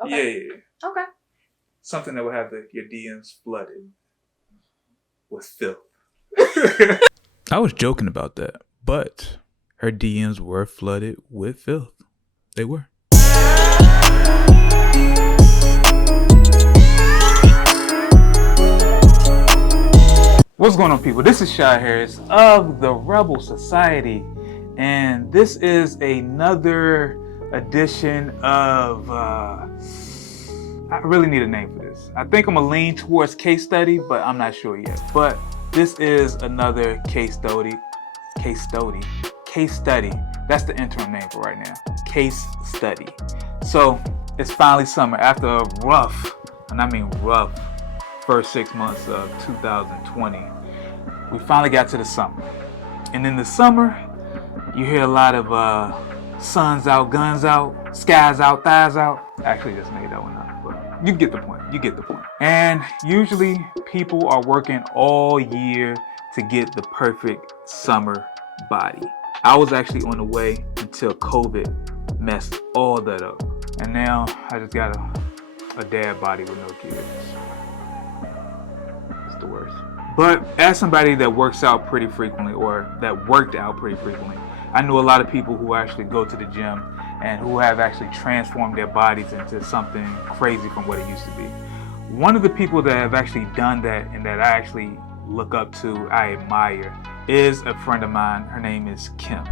Okay. Yeah, yeah, yeah. Okay. Something that would have your DMs flooded with filth. I was joking about that, but her DMs were flooded with filth. They were. What's going on, people? This is Shy Harris of the Rebel Society, and this is another edition of. I really need a name for this. I think I'm gonna lean towards case study, but I'm not sure yet. But this is another case study. Case study. Case study. That's the interim name for right now. Case study. So it's finally summer after a rough, and I mean rough, first 6 months of 2020. We finally got to the summer. And in the summer, you hear a lot of suns out, guns out, skies out, thighs out. Actually, just made that one up, but you get the point. You get the point. And usually people are working all year to get the perfect summer body. I was actually on the way until COVID messed all that up. And now I just got a dad body with no kids. It's the worst. But as somebody that works out pretty frequently, or that worked out pretty frequently, I know a lot of people who actually go to the gym and who have actually transformed their bodies into something crazy from what it used to be. One of the people that have actually done that and that I actually look up to, I admire, is a friend of mine. Her name is Kim.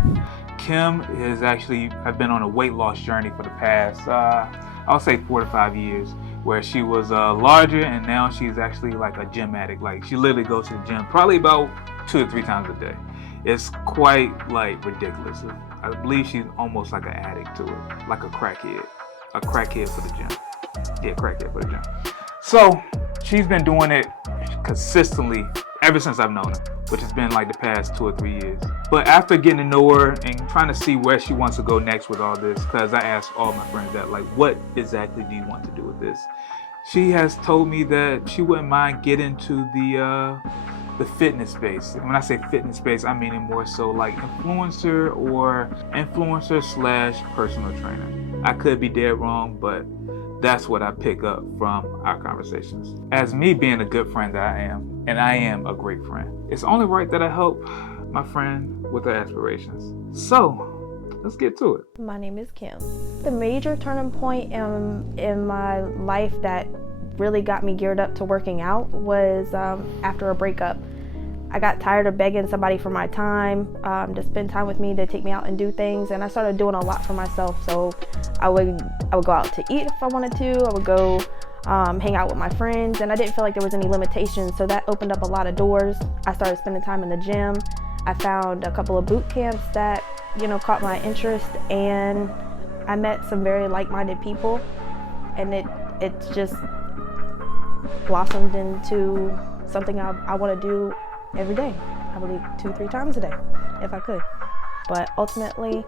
Kim is actually, I've been on a weight loss journey for the past, I'll say 4 to 5 years, where she was larger and now she's actually like a gym addict. Like she literally goes to the gym probably about 2 to 3 times a day. It's quite like ridiculous. I believe she's almost like an addict to it, like a crackhead for the gym. Yeah, crackhead for the gym. So she's been doing it consistently ever since I've known her, which has been like the past 2 or 3 years. But after getting to know her and trying to see where she wants to go next with all this, because I asked all my friends that, like, what exactly do you want to do with this? She has told me that she wouldn't mind getting into the fitness space. And when I say fitness space, I mean it more so like influencer slash personal trainer. I could be dead wrong, but that's what I pick up from our conversations. As me being a good friend that I am, and I am a great friend, it's only right that I help my friend with her aspirations. So, let's get to it. My name is Kim. The major turning point in my life that really got me geared up to working out was after a breakup. I got tired of begging somebody for my time, to spend time with me, to take me out and do things, and I started doing a lot for myself. So I would go out to eat if I wanted to. I would go hang out with my friends, and I didn't feel like there was any limitations. So that opened up a lot of doors. I started spending time in the gym. I found a couple of boot camps that caught my interest, and I met some very like-minded people, and it just blossomed into something I want to do every day. I believe 2-3 times a day if I could. But ultimately,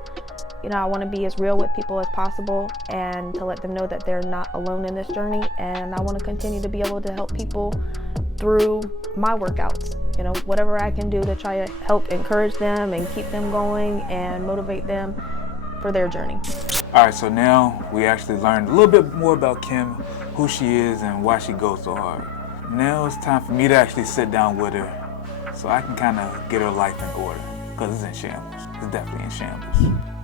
I want to be as real with people as possible and to let them know that they're not alone in this journey, and I want to continue to be able to help people through my workouts. Whatever I can do to try to help encourage them and keep them going and motivate them for their journey. All right, so now we actually learned a little bit more about Kim, who she is and why she goes so hard. Now it's time for me to actually sit down with her so I can kind of get her life in order, because it's in shambles. It's definitely in shambles.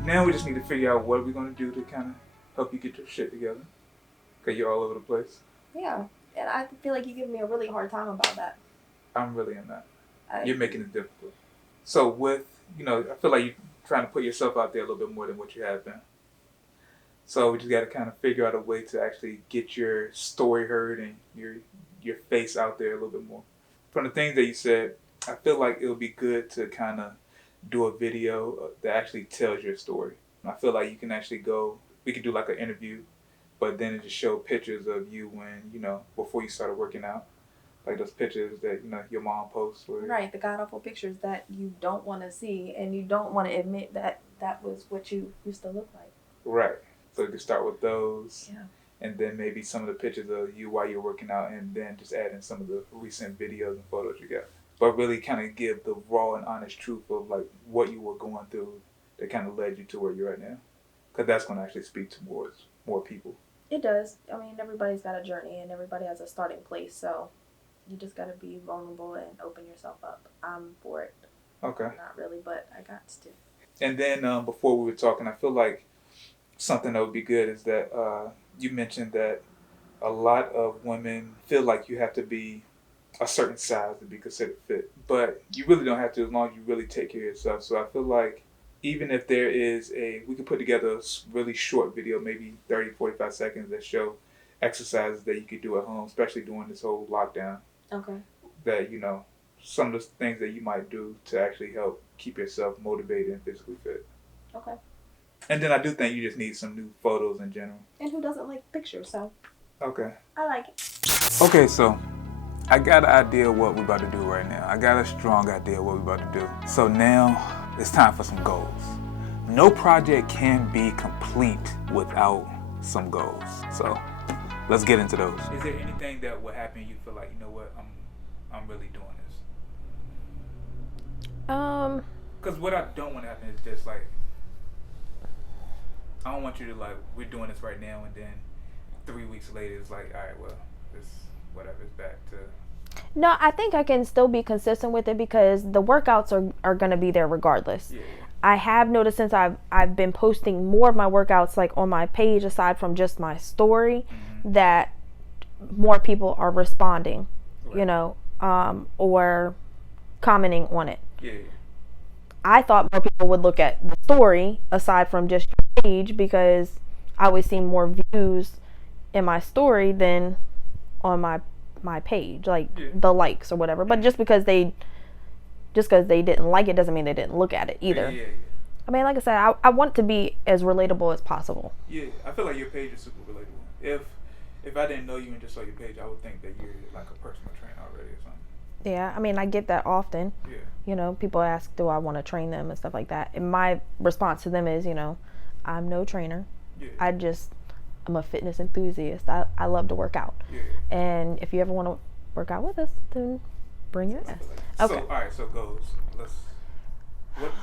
Now we just need to figure out what we're going to do to kind of help you get your shit together, because you're all over the place. Yeah, and I feel like you give me a really hard time about that. I'm really in that. You're making it difficult. So with, I feel like you're trying to put yourself out there a little bit more than what you have been. So we just got to kind of figure out a way to actually get your story heard and your face out there a little bit more. From the things that you said, I feel like it would be good to kind of do a video that actually tells your story. I feel like you can actually we could do like an interview, but then it just show pictures of you when, before you started working out. Like those pictures that, your mom posts. Right, the god-awful pictures that you don't want to see and you don't want to admit that that was what you used to look like. Right. So you can start with those. Yeah. And then maybe some of the pictures of you while you're working out, and then just add in some of the recent videos and photos you got. But really kind of give the raw and honest truth of like what you were going through that kind of led you to where you're at now. Because that's going to actually speak towards more people. It does. I mean, everybody's got a journey and everybody has a starting place, so you just gotta be vulnerable and open yourself up. I'm for it. Okay. Not really, but I got to. And then before we were talking, I feel like something that would be good is that you mentioned that a lot of women feel like you have to be a certain size to be considered fit, but you really don't have to as long as you really take care of yourself. So I feel like even if there is we could put together a really short video, maybe 30, 45 seconds that show exercises that you could do at home, especially during this whole lockdown, Okay. that, some of the things that you might do to actually help keep yourself motivated and physically fit. Okay. And then I do think you just need some new photos in general. And who doesn't like pictures? So Okay. I like it. Okay, so I got an idea of what we're about to do right now. I got a strong idea of what we're about to do. So now it's time for some goals. No project can be complete without some goals. So let's get into those. Is there anything that would happen you feel like, you know what, I'm really doing this? Because what I don't want to happen is just like, I don't want you to like, we're doing this right now and then 3 weeks later it's like, all right, well, it's whatever, it's back to. No, I think I can still be consistent with it because the workouts are going to be there regardless. Yeah. I have noticed since I've been posting more of my workouts like on my page aside from just my story, that more people are responding, Right. Or commenting on it. Yeah. I thought more people would look at the story aside from just your page because I always see more views in my story than on my page, like the likes or whatever. But just because they didn't like it doesn't mean they didn't look at it either. Yeah. I mean, like I said, I want to be as relatable as possible. Yeah, I feel like your page is super relatable. If I didn't know you and just saw your page, I would think that you're like a personal trainer already or something. Yeah, I mean, I get that often. Yeah. People ask, do I want to train them and stuff like that. And my response to them is, I'm no trainer. Yeah. I'm a fitness enthusiast. I love to work out. Yeah. And if you ever want to work out with us, then bring your ass. Okay. So, all right, so goals.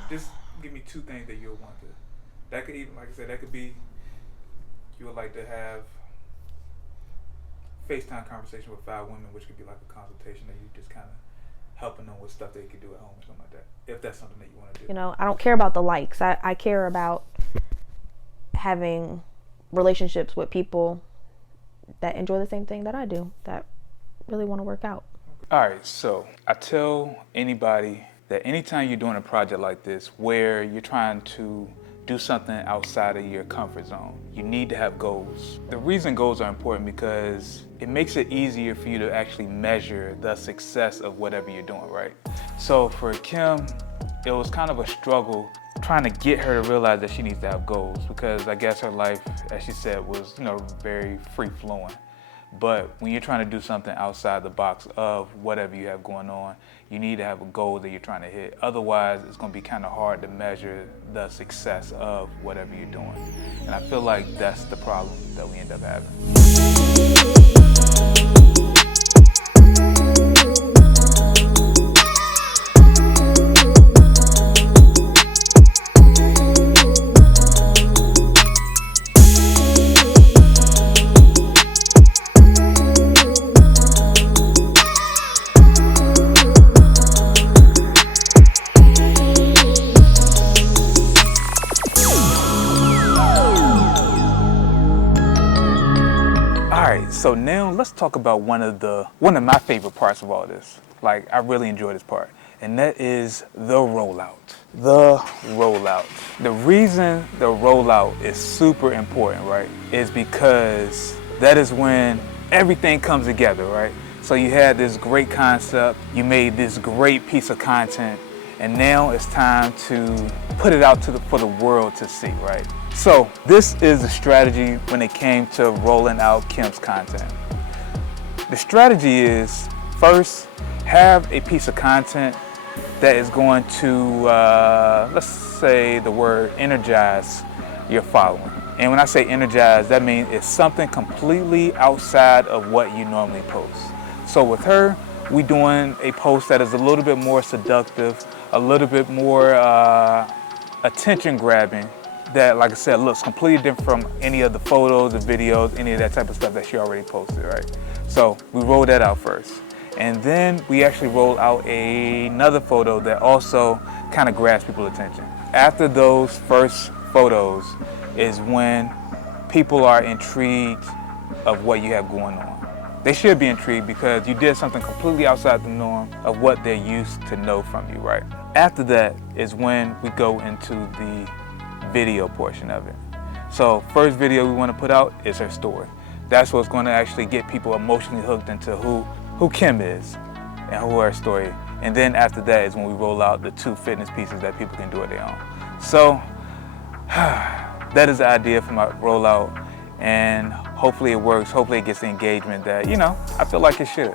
Just give me 2 things that you'll want to. That could even, like I said, that could be you would like to have FaceTime conversation with 5 women, which could be like a consultation that you just kind of helping them with stuff they could do at home or something like that. If that's something that you want to do. I don't care about the likes. I care about having relationships with people that enjoy the same thing that I do, that really want to work out. All right, so I tell anybody that anytime you're doing a project like this where you're trying to do something outside of your comfort zone, you need to have goals. The reason goals are important because it makes it easier for you to actually measure the success of whatever you're doing, right? So for Kim, it was kind of a struggle trying to get her to realize that she needs to have goals because I guess her life, as she said, was very free-flowing. But when you're trying to do something outside the box of whatever you have going on, you need to have a goal that you're trying to hit. Otherwise, it's going to be kind of hard to measure the success of whatever you're doing. And I feel like that's the problem that we end up having. So now let's talk about one of my favorite parts of all this. Like, I really enjoy this part, and that is the rollout. The rollout. The reason the rollout is super important, right, is because that is when everything comes together, right? So you had this great concept, you made this great piece of content, and now it's time to put it out for the world to see, right? So this is the strategy when it came to rolling out Kim's content. The strategy is, first, have a piece of content that is going to, let's say the word energize your following. And when I say energize, that means it's something completely outside of what you normally post. So with her, we doing a post that is a little bit more seductive, a little bit more attention grabbing that, like I said, looks completely different from any of the photos, the videos, any of that type of stuff that she already posted, right? So we rolled that out first. And then we actually rolled out another photo that also kind of grabs people's attention. After those first photos is when people are intrigued of what you have going on. They should be intrigued because you did something completely outside the norm of what they're used to know from you, right? After that is when we go into the video portion of it. So first video we want to put out is her story. That's what's going to actually get people emotionally hooked into who Kim is and who her story is. And then after that is when we roll out the 2 fitness pieces that people can do at their own. So that is the idea for my rollout, and hopefully it works. Hopefully it gets the engagement that, I feel like it should.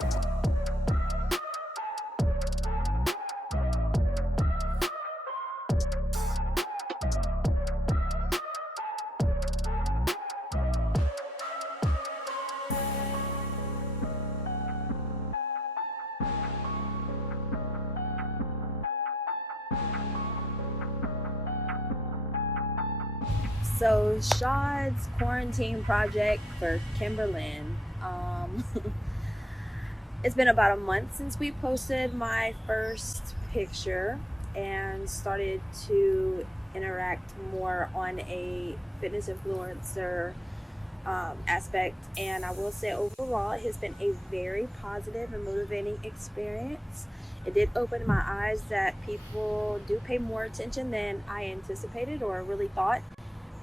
So Shad's quarantine project for Kimberlynn. It's been about a month since we posted my first picture and started to interact more on a fitness influencer aspect. And I will say overall it has been a very positive and motivating experience. It did open my eyes that people do pay more attention than I anticipated or really thought.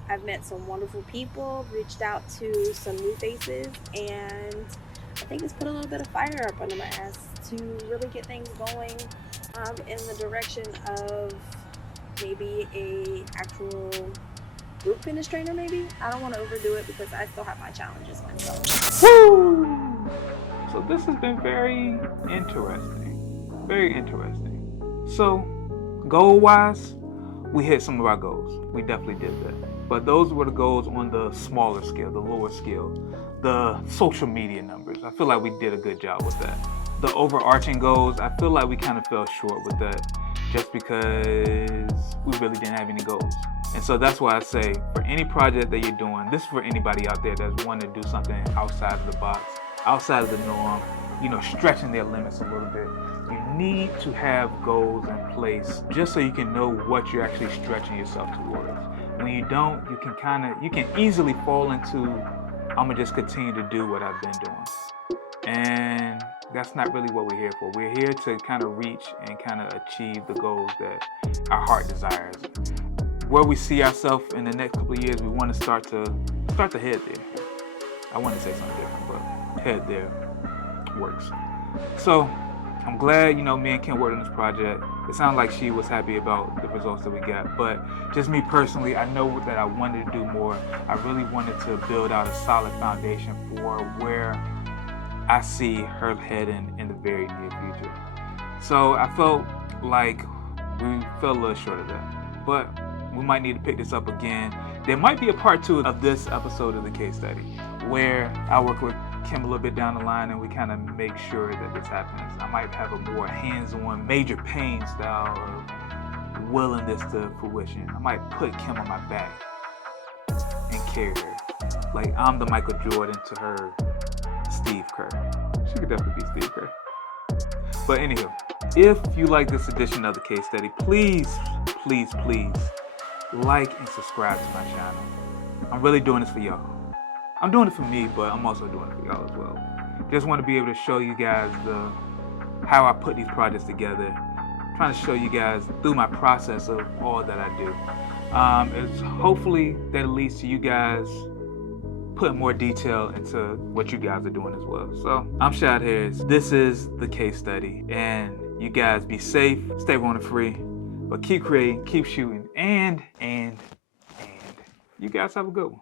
I've met some wonderful people, reached out to some new faces, and I think it's put a little bit of fire up under my ass to really get things going in the direction of maybe a actual group fitness trainer maybe. I don't want to overdo it because I still have my challenges myself. Woo! So this has been very interesting. Very interesting. So goal-wise, we hit some of our goals. We definitely did that. But those were the goals on the smaller scale, the lower scale, the social media numbers. I feel like we did a good job with that. The overarching goals, I feel like we kind of fell short with that just because we really didn't have any goals. And so that's why I say for any project that you're doing, this is for anybody out there that's wanting to do something outside of the box, outside of the norm, stretching their limits a little bit. You need to have goals in place just so you can know what you're actually stretching yourself towards. When you don't, you can easily fall into, I'm gonna just continue to do what I've been doing. And that's not really what we're here for. We're here to kind of reach and kind of achieve the goals that our heart desires. Where we see ourselves in the next couple of years, we want to start to head there. I want to say something different, but head there works. So I'm glad, me and Kim worked on this project. It sounded like she was happy about the results that we got. But just me personally, I know that I wanted to do more. I really wanted to build out a solid foundation for where I see her heading in the very near future. So I felt like we fell a little short of that. But we might need to pick this up again. There might be a part 2 of this episode of the case study where I work with Kim a little bit down the line and we kind of make sure that this happens. I might have a more hands-on, major pain style of willing this to fruition. I might put Kim on my back and carry her. Like I'm the Michael Jordan to her Steve Kerr. She could definitely be Steve Kerr. But anywho, if you like this edition of the case study, please like and subscribe to my channel. I'm really doing this for y'all. I'm doing it for me, but I'm also doing it for y'all as well. Just want to be able to show you guys how I put these projects together. Trying to show you guys through my process of all that I do. It's hopefully that it leads to you guys putting more detail into what you guys are doing as well. So I'm Shad Harris. This is the case study, and you guys be safe, stay Rona free, but keep creating, keep shooting, and you guys have a good one.